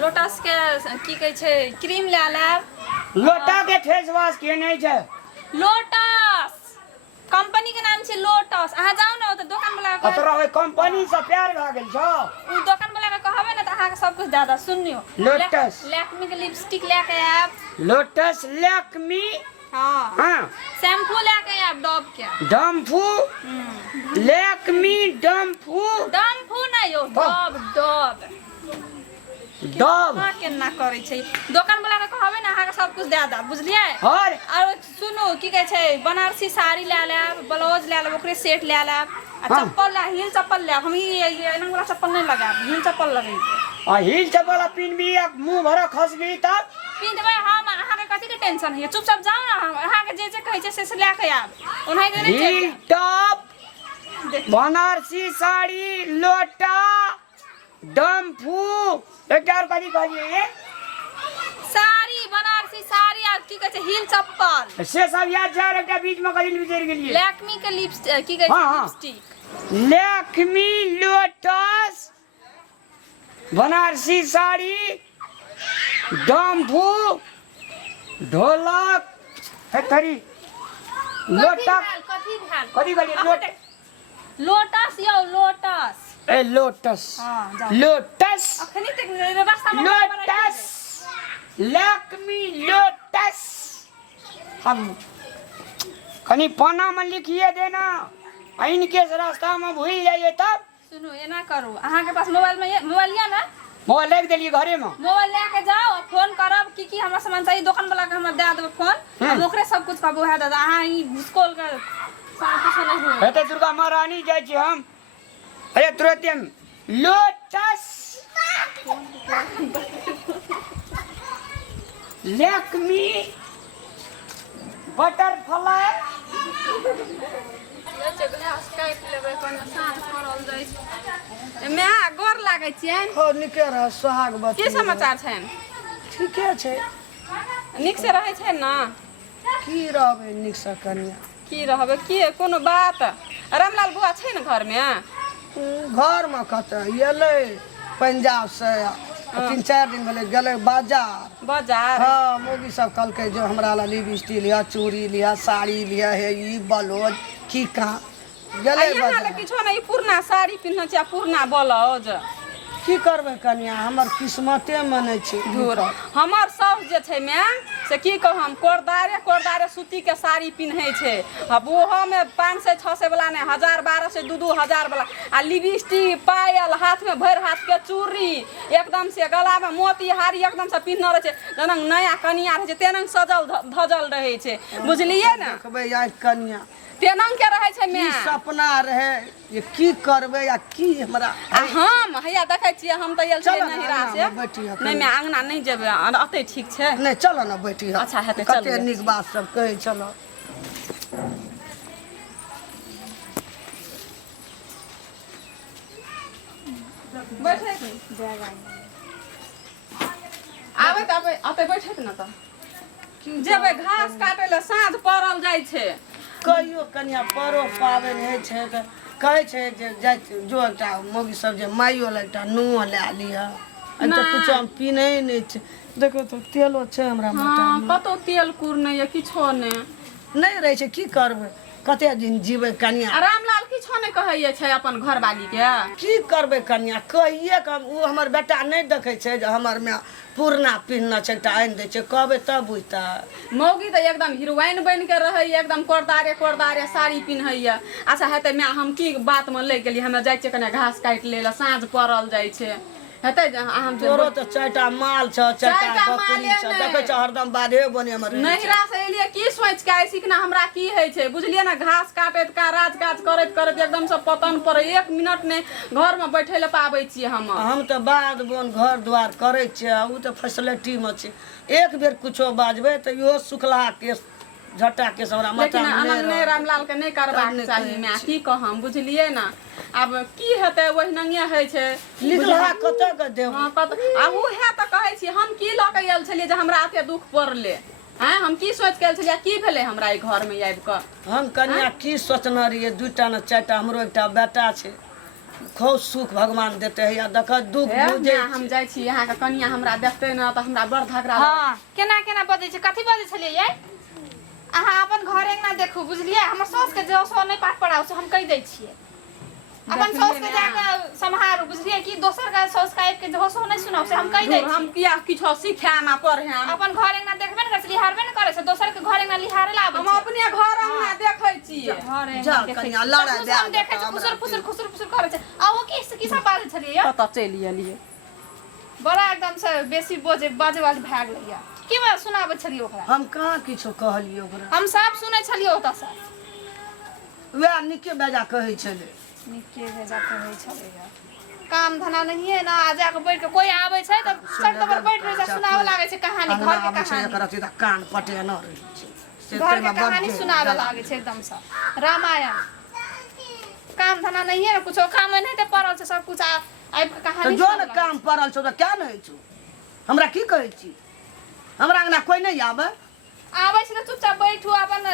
Lotus के की कहै छै क्रीम ले लेब। लोटा के फेस वॉश के नहीं छै। लोटस कंपनी के नाम छै लोटस। अहाँ जाउ ने त दुकान वाला के तोरा ओइ कंपनी से प्यार भ गेल छौ। उ दुकान वाला के कहबे ने त अहाँ के सब कुछ ज्यादा सुनियो। लोटस लैक्मी के लिपस्टिक लेके आब। लोटस लैक्मी हां हां शैम्पू लेके आब डव के। डम्फू लैक्मी डम्फू डम्फू नहीं यो डव डव डव हां केना करै छै दुकान वाला के कहबे ने अहाँ के सब कुछ ज्यादा बुझलियै। और सुनो की कहै छै बनारसी साड़ी ले लेब ब्लाउज ले लेब ओकरे सेट ले लेब आ चप्पल ले हील चप्पल ले। हम एना वाला चप्पल नहीं लगाब हील चप्पल लगेबै। आ हील चप्पल पिनबी आ मुंह भरा खसबी तब पिनबै हम अहाँ के कथि के टेंशन है चुपचाप जाओ ना अहाँ के जे कहै छै से लेके आब। ओनाही के नहीं हील टॉप बनारसी साड़ी लोटा डम्फू एक और कथी कहलिए साड़ी बनारसी साड़ी आ की कहै छै हील चप्पल से सब याद छै। और एकटा बीच में कथी बिसरि गेलिए लैक्मी के लिपस्टिक की कहै छै लिपस्टिक लैक्मी लोटस बनारसी साड़ी डम्फू ढोलक हेतरी लोटक कथी कहलिए lotus yo lotus a lotus हां जाओ लोटस अखनी तक रास्ता में लोटस लैक्मी लोटस हम कनी पन्ना में लिखिए देना इनके रास्ता में भूल जाइए तब। सुनो एना करू अहाँ के पास मोबाइल में मोबाइल या ना मोबाइल लेके देलिए घरे में मोबाइल लेके जाओ फोन करब की हमरा सामान चाहिए दुकान वाला के हमरा दे देब फोन हम ओकरे सब कुछ कहबो है दादा अहाँ ई घुसकोल के सारा कुछ नहीं हो हेते दुर्गा महारानी जाय छी हम अरे तुरंत हम लोटस लैक्मी बटरफ्लाई मैं गोर लागै छियै हो निके रह सुहाग बत की समाचार छन ठीके छै नीक से रहै छै ना की रहबे निक से कनिया की रहबे की कोनो बात रामलाल बुआ छै ना घर में घर में कत एले पंजाब से 3-4 दिन भेले गेले बाजार बाजार हाँ मोगी सब कहलकै जो हमरा ला लिपस्टिक लिया चूड़ी लिया साड़ी लिया है ई ब्लाउज की कहाँ गेले यहाँ बाजार किछो नहीं पुरना साड़ी पिन्ह छै पुरना ब्लाउज की करबे कनिया हमर किस्मते में नहीं छै दूर हमर साउस जे छै मैं से की कहू हम कोरदारे सूती के साड़ी पिन्है छै अब ओहो में 500-600 वाला ने 1000-1200 2-2000 वाला आ लिपस्टिक पायल हाथ में भर हाथ के चूड़ी एकदम से गला में मोती हारी एकदम से पिन्हने रहे छै जनक नया कनिया रहे छै तेनंग सजल धजल रहे छै बुझलिए ना देखबे आई कनिया तेनंग के रहे छै मैं सपना रहे ये की करबे या की हमरा हम हैया देखै छियै हम त एल छियै नहिरा से बैठिया नहीं मैं अंगना नहीं जेबै अतै ठीक छै नहीं चलो ना बैठी अच्छा हेतै चल कते नीक बात सब कहै चलो बैठे आबै त अतै बैठे न त जेबै घास काटे ले साँझ पड़ल जाइ छै कहियो कनिया परो पाबनि होइ छै तऽ कहै छै जे जाइ जो एकटा मौगी सब जे माइयो ला एकटा नुआ ला लिअ तऽ कुछ हम पीनै नहि छै देखो तो तेलो छै हमरा माथा हाँ कतो तेल कुर नहीं है किछो ने नहीं रहे छै की करबै कते दिन जीबै कनिया रामलाल किछो नहीं कहैए छै अपन घरवाली के की करबै कनिया कहिए के उ हमर बेटा नहीं देखै छै जे हमर में पुरना पिन्हना छै एकटा आनि दै छै कहबै तब बुझता मौगी तो एकदम हीरोइन बन के रहे एकदम कोरदारे साड़ी पिन्हैया अच्छा हेतै मैं हम की बात में ले गेली हमें जाइ छै कने घास काटि ले साँझ पड़ल जाइ छै हेतै हम तोरो तो चारिटा माल छ चारिटा बकरी छ देखै छ हरदम बाधे बने हमर नहिरा से एलिए की सोच के आइसी कि ना हमरा की है छै बुझलिए ना घास काटैत का राज काज करैत एकदम से पतन पर 1 मिनट ने घर में बैठे ले पाबै छियै हम तो बाद बोन घर द्वार करै छियै उ तो फैसिलिटी में छै एक बेर कुछो बाजबै त इहो सुखला के झट्टा के हमरा माथा में नहीं रामलाल के नहीं करबाक चाही मैं की कहम बुझलिए ना अब की हेतै ओहि नंगे है छै लिखला कत के देब हां कत आ उ है त कहै छी हम की ल के आयल छलिए जे हमरा एते दुख पड़ले हैं हम की सोच के आयल छलिए की भेलै हमरा ई घर में आबि क हम कन्या की सोचना रहिए 2टा न 4टा हमरो एकटा बेटा छै खूब सुख भगवान देते है या देख दुख बुझे हम जाइ छी यहाँ के कनिया हमरा देखते न त हमरा बड़ झगड़ा हाँ केना केना बजै छै कथी बजै छलियै ये अहाँ अपन घर अंगना देखू बुझलियै हमर साउस के जो सो नहीं पाठ पढ़ाउ से हम कहि दै छियै अपन साउस के जाके सम्हारू बुझलियै कि दोसर का साउस का एक के जो सो नहीं सुनाउ से हम कहि दै हम किया किछो सिखाम आ पढ़ाम अपन घर अंगना देखबे न करे लिहारबे न करे से दोसर के घर अंगना लिहारे ला हम अपने घर अंगना देखै छियै जा कनिया लड़ा दे हम देखै छी खुसुर खुसुर करे छै आ ओ की सब बाजै छलियै ये पता चलि एलियै बड़ा एकदम से बेसी बाजे वाली भए गेलै या की बात सुनाबै छलियै ओकरा हम कहाँ किछो कहलियै ओकरा हम सब सुनै छलियै ओतऽ से वएह निके बेजा कहै छलै निके भेजा कहै छलै या काम धंधा नहीं है ना आ जाके बैठ के कोई आबै छै त सर पर बैठ रहे सुनावे लागे छै कहानी घर के कहानी एकर अथी त कान पटे न रहै छै से घर तेमा के कहानी सुनावे लागे छै एकदम से रामायण काम धंधा नहीं है ना कुछो काम नहीं ते पड़ल छै सब कुछ आबि के तो कहानी जो न काम पड़ल छौ त क्या न होइ छौ हमरा की कहै छी हमरा अंगना कोई नहीं आवे आबै छै त चुपचाप बैठू अपन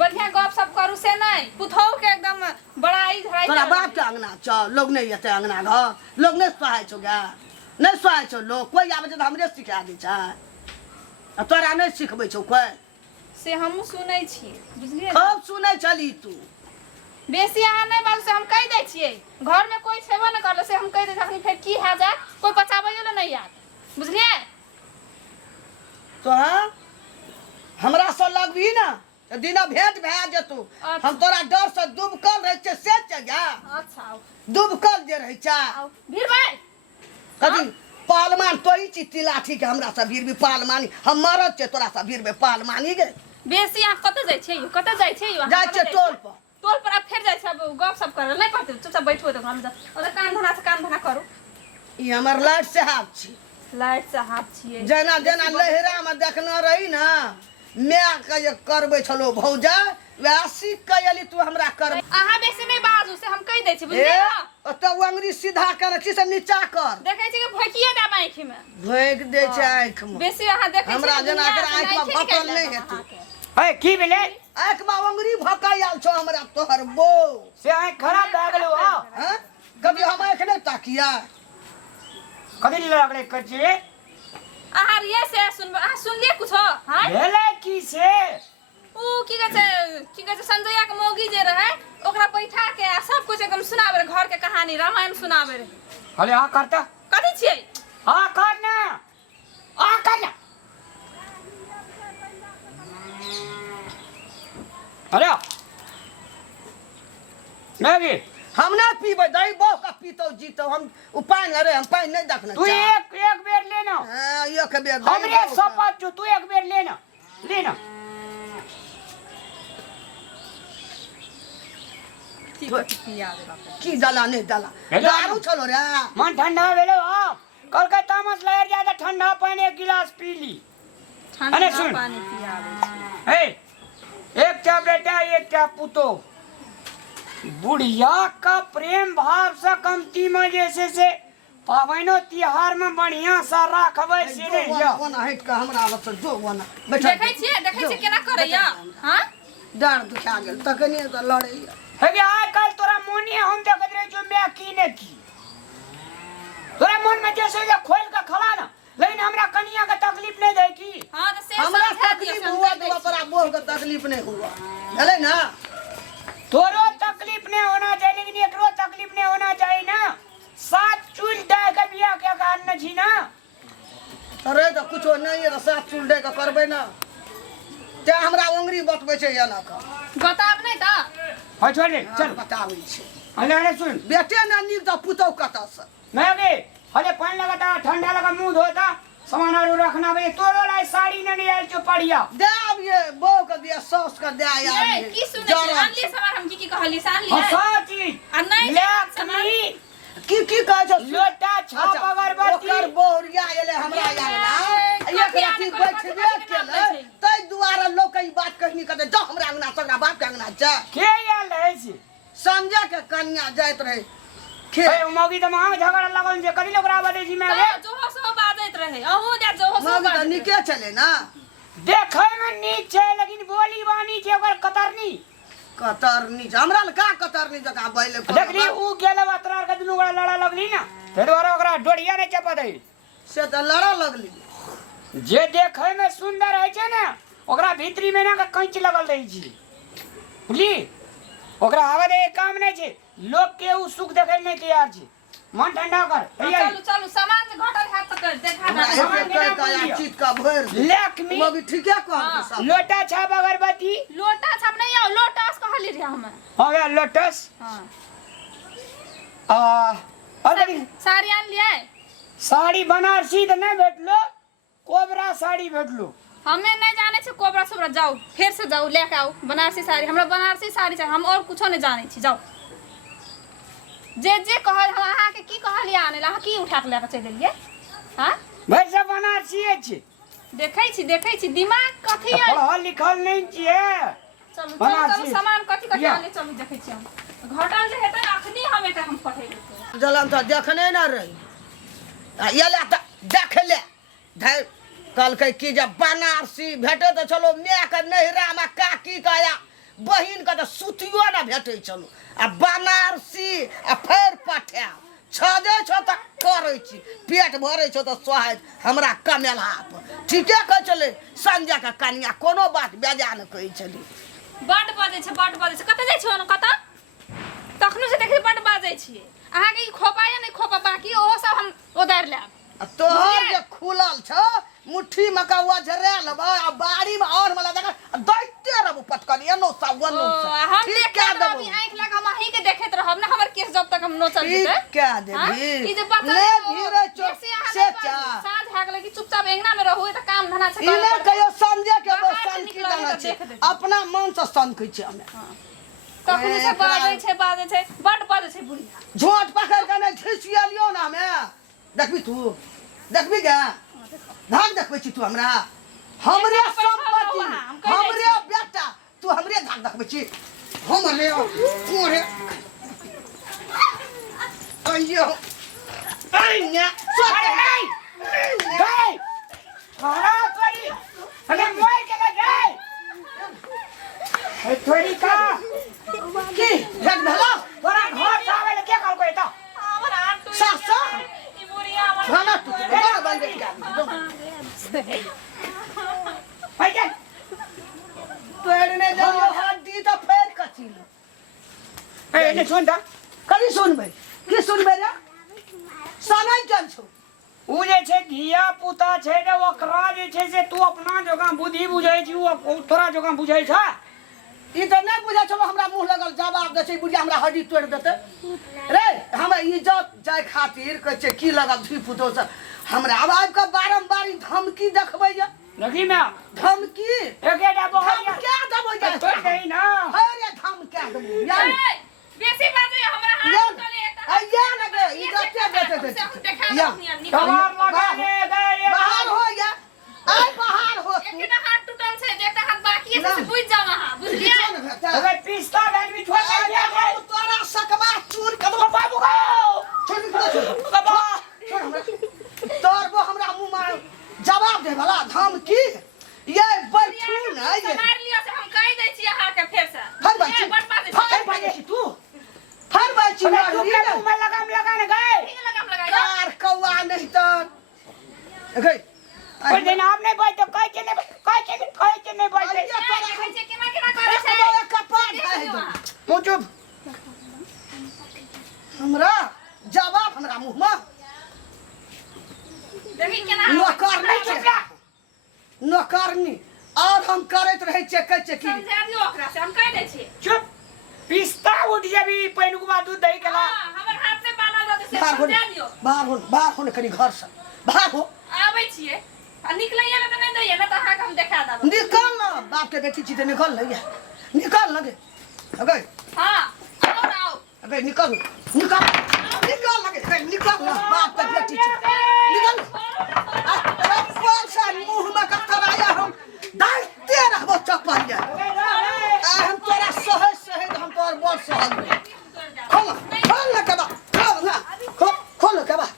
बढ़िया गप सब करू से नहीं पुथौ के एकदम बड़ाई धराई तोरा बाप के अंगना छ लोग नहीं एते अंगना घर लोग नहीं सहाय छौ गा नहीं सहाय छौ लोग कोई आवे छै त हमरे सिखा दै छै आ तोरा नहीं सिखबै छौ कोई से हमहू सुनै छी बुझलियै खूब सुनै छली तू बेसी अहाँ नहीं बाजू से हम कहि दै छियै घर में कोई छेबो न करले से हम कहि दै छथिन फेर की है जाय कोई बचाबैयो ले नहीं आत बुझलियै तो हाँ हमरा से लगबी ना त दिना भेंट भए जेतौ हम तोरा डर से दुबकल रहै छै से चगा अच्छा आओ दुबकल जे रहै छै आओ भीड़ भाई कथी पालमान तोही छी तिलाठी के हमरा से भीड़ भी पालमानी हम मरद छै तोरा से भीड़ में पालमानी गे बेसी अहाँ कतऽ जाइ छियै कतऽ जाइ छियै अहाँ जाइ छै टोल पर टोल पर अब फेर जाइ छै अब गप सप करे नहीं पड़ते चुपचाप बैठो त घर में और काम धंधा से काम धंधा करू ई हमर लाइट से हाथ छी लाइट से हाथ छियै जेना जेना लहरा में देखना रही ना मैं के जे करबै छलो भौजा वैह सीख के एली तू हमरा कर अहाँ बेसी नहीं बाजू से हम कहि दै छी ए बुझलियै ओतऽ अंगुरी सीधा कर छी से नीचा कर देखै छी कि भोकिए दा आँखि में भोंक दे छै आँख में बेसी अहाँ देखै छी हमरा जेना एकर आँख में भकल नहीं हेतै ए की भेलै आँख में अंगुरी भकाई आल छौ हमरा तोहर बो से आँख खराब भए गेलौ आ हैं कभी हम आँख नहीं ताकिया कथी लगले कच्चे अहाँ ये से सुनलिए कुछ हां भेलै की से ओ की कहै छै संजया के मौगी जे रहे ओकरा बैठा के आ सब कुछ एकदम सुनाबे घर के कहानी रामायण सुनाबे रहे अरे हाँ करता कथी छियै हाँ करना हाँ करना अरे नहीं हम ना पीबै दही बहु का पीतो जीतो हम उ पानी अरे हम पानी नहीं देखना तू एक बेर लेना हां एक बेर हमरे शपथ तू एक बेर लेना लेना की डाला नहीं डाला दारू चलो रे मन ठंडा भेलो आ कलकत्ता में लहर ज्यादा ठंडा पानी एक गिलास पी ली अरे सुन पानी पियावे ए एक चा बेटा एक चा पुतो बुढ़िया का प्रेम भाव से कमती में जैसे से पावनो तिहार में बढ़िया सा राखबै से रहिया वना हट के हमरा लग से जो वना बैठा देखै छियै केना करैया हां डर दुखा गेल तखने त लड़ैया हे बे आइ काल तोरा मोनी हम देखत रहे जो मैं की ने की तोरा मन में जैसे ये खोल के खला ना लेकिन हमरा कनिया के तकलीफ नहीं दे की हां तो से हमरा तकलीफ हुआ तो तोरा बोह के तकलीफ नहीं हुआ भेलै ना तोरो तकलीफ नहीं होना चाहिए लेकिन एकरो तकलीफ नहीं होना चाहिए ना साथ चूल दे के बिया के कारण न छी ना अरे तो कुछो नहीं है साथ चूल दे के करबै ना ते हमरा उंगली बतबै छै या ना का बताब नहीं ता हो छोड़ दे चल बताबै छै अरे सुन बेटे ना नीक त पुतौ कता से मैं के हले पानी लगाता ठंडा लगा मुंह धोता सामान और रखना भाई तोरो लाई साड़ी न ले जो पड़िया दे अब ये बो के दिया सॉस के दे यार ये की सुनै छी अनली सामान हम की कहली सान हां लिए सब चीज आ नहीं लेकनी की कहै छ लोटा छाप अगरबत्ती ओकर बोरिया एले हमरा यार ना एक राती बैठ गेले तै दुआरे लोग ई बात कहनी कहते जो हमरा अंगना सगरा बाप के अंगना जा के आयल है से समझे के कन्या जाइत रहे खे ए मौगी त मां झगड़ा लगन जे करी लोकरा बाटे जी मैं जो हो सो बाजैत रहे अहू जा जो हो सो मौगी त निके चले ना देखै में नीक छै लेकिन बोली बानी छै ओकर कतरनी कतरनी हमरा ल का कतरनी जका बैले देखली ऊ गेले अतरार के दुनु गोड़ा लड़ा लगली ना ते द्वारा ओकरा डोरिया ने चपा दे से त लड़ा लगली जे देखे में सुंदर है छे ना ओकरा भीतरी में ना का कंच लगल रही छी बुझली ओकरा आवे दे काम नहीं छे लोग के ऊ सुख देखे नहीं तैयार छी मन ठंडा कर भैया चलू चलू सामान से घटल हाथ पकड़ देखा हमरा ना एक कह का चीज का भर लक्ष्मी मगी ठीके कहत सब लोटा छाप अगरबत्ती लोटा छाप नहीं आओ लोटस कहली रे हम हो गया लोटस हां और देखी साड़ी आन लिए साड़ी बनारसी तो नहीं भेटलो कोबरा साड़ी भेटलो हमें नहीं जाने छे कोबरा सोबरा जाओ फिर से जाओ लेके आओ बनारसी साड़ी हमरा बनारसी साड़ी चाहिए हम और कुछो नहीं जाने छी जाओ जे कहल हम अहाँ के की कहलिए आने ला अहाँ की उठा के लेके चल गेलिए हां भाई सब बनारसी छे देखै छी दिमाग कथी है पढ़ल लिखल नहीं छिए चलू बनारसी। चलू सामान कथी कथी या। आने चलू देखै छी हम घटल जे हेतै अखनी हम एटा हम पठेबै जलन त देखने न रही आ येला त देख ले धै कहलकै कि जब बनारसी भेटे त चलो मैं के नहिरा में काकी काया बहिन के त सुतियो न भेटै चलो आ बनारसी आ फेर पठा छदे छ त करै छी पेट भरै छ त स्वाद हमरा कमेला पर ठीके कह चले संजय के कनिया कोनो बात बेजा न कहै चली बड बाजै छै कतऽ जाइ छियै कत तखनो से देखै बड बाजै छियै अहाँ के ई खोपा या नहीं खोपा बाकी ओहो सब हम उधार लेब आ तोहर जे खुलल छ मुट्ठी में का वजरे लेबा आ बाड़ी में और मला देख दैते रहबो पटकन एनो सा वनो सा हम ठीक देख क्या के देबो अभी आंख लगा हम अहीं के देखैत रहब ना हमर केस जब तक हम नो चल ठीक जेतै क्या हाँ? देबी ई जे बता ले भीरे चो से चा साँझ भए गेलै कि चुपचाप एंगना में रहू त काम धना छै इने कहियो समझे के वो बाहर शांति निकलल देना तऽ छै देख देतै। अपना मन से शांत छै हमें तखनो से बाजै छै बड बाजै छै बुढ़िया झोट पकड़ के नहीं खिसियलियो ना हमें देखबी तू देखबी गे धान देखबै छी तू हमरा हमरे एकरा पर संपत्ति खबरो अहाँ, हम कहि दै हमरे बेटा तू हमरे धान देखबै छी हमरे तोरे अयो अइया अरे गई हां तोरी अरे मोय के लगे ए तोरी का की भेट भेलो तोरा घर से आवे ले के कहल कोई तो हमर हाथ टूट सासा ई बुढ़िया हमर खाना तू बड़ा बन गया भाई जा पेड़ ने जब हड्डी तो फेर कचिल ए ने सुन ता कभी सुनबै की सुनबै रे सनाई चल छो उ जे छै धिया पुता छै रे ओकरा जे छै से तू अपना जगह बुद्धि बुझै छी ओ तोरा जगह बुझै छ ई त नहीं बुझा चलो हमरा मुंह लगल जवाब दे छै बुढ़िया हमरा हड्डी तोड़ देते रे हम इज्जत जाय खातिर कह छै की लगल धी पुतो से हमरा आवाज के बारंबार ई धमकी देखबै या लगी ना धमकी एकेटा बहरिया क्या देबो या तोड़ दई ना अरे धमकी देबो या ए, बेसी बाजै हमर हाथ या टूटले एकटा अइया ना गे इज्जत देते देखा या निकल कमार लगा ले गए बाहर हो या आई बाहर हो तू एकटा हाथ टूटल छै एकटा हाथ बाकी है से बुझ जाओ अहाँ बुझलियै अबे पिस्ता बैग भी छोड़ के दिया गए तोरा सकमा चूर के बाबू को छोड़ छोड़ बाबा छोड़ हमरा तोर वो हमरा मुंह में जवाब दे भला धमकी ये बैठू ना ये मार लियो से हम कहि दै छी अहाँ के फेर से हर बाची बड़ बाजै हर बाची तू हर बाची अबे मार तू ली के ना मुंह में लगाने गए ठीक लगाम लगाई कार कौआ नहीं तो गई कोई दिन आप नहीं बैठे कह के नहीं बैठे कहै छै केना केना करै छै अरे कपाट है तो तू चुप हमरा जवाब हमरा मुंह में देखी केना नौकर नहीं चुप छै ला नौकरनी और हम करत रहे छै कह छै की समझा दियो ओकरा से हम कहि दै छी चुप पिस्ता उठ जाबी पैनुक बाद दूध दही केला हमर हाथ से बांधल रहत से बाहर हो समझा दियो बाहर हो कनी घर से बाहर हो आबै छियै आ निकलैया ना त नहीं दैया ना त अहाँ के हम देखा देब निकल ना बाप के बेटी छी तो निकल लगे निकल लगे अगे हां आओ आओ अगे निकल निकल निकल लगे निकल ना बाप के बेटी छी निकल अरे पैसा मुंह में का कराया हम दाइते रहबो चप्पल जा हम तोरा सहज हम तोर बोल सहज खोल ना के बा खोल के बा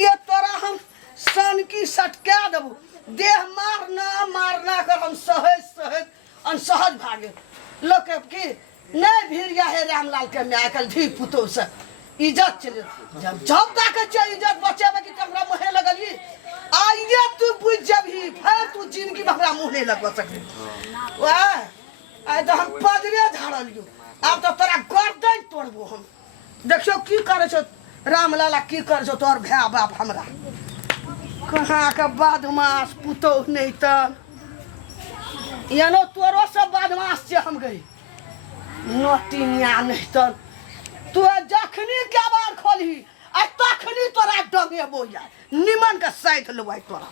ये तोरा हम सन की सटका देबू देह मारना कर हम सहज अनसहज भागे लोग के की नहीं भिड़िया है रामलाल के में आकल धी पुतो से इज्जत चले जब तक के इज्जत बचावे की हमरा मुहे लगली आइए तू बुझ जबही फिर तू जिंदगी में हमरा मुंह नहीं लगवा सकली वाह आज तो हम पदरे झाड़लियो अब तो तोरा गर्दन तोड़बो हम देखियो की करे छो रामलाला की करे छो तोर भै बाप हमरा कहाँ के बदमाश पुतो नहीं त यानो तोरो सब बदमाश छे हम गई नोटिया नहीं त तू जखनी के बार खोलही आ तखनी तोरा डंगे बोया निमन के साइड लुआई तोरा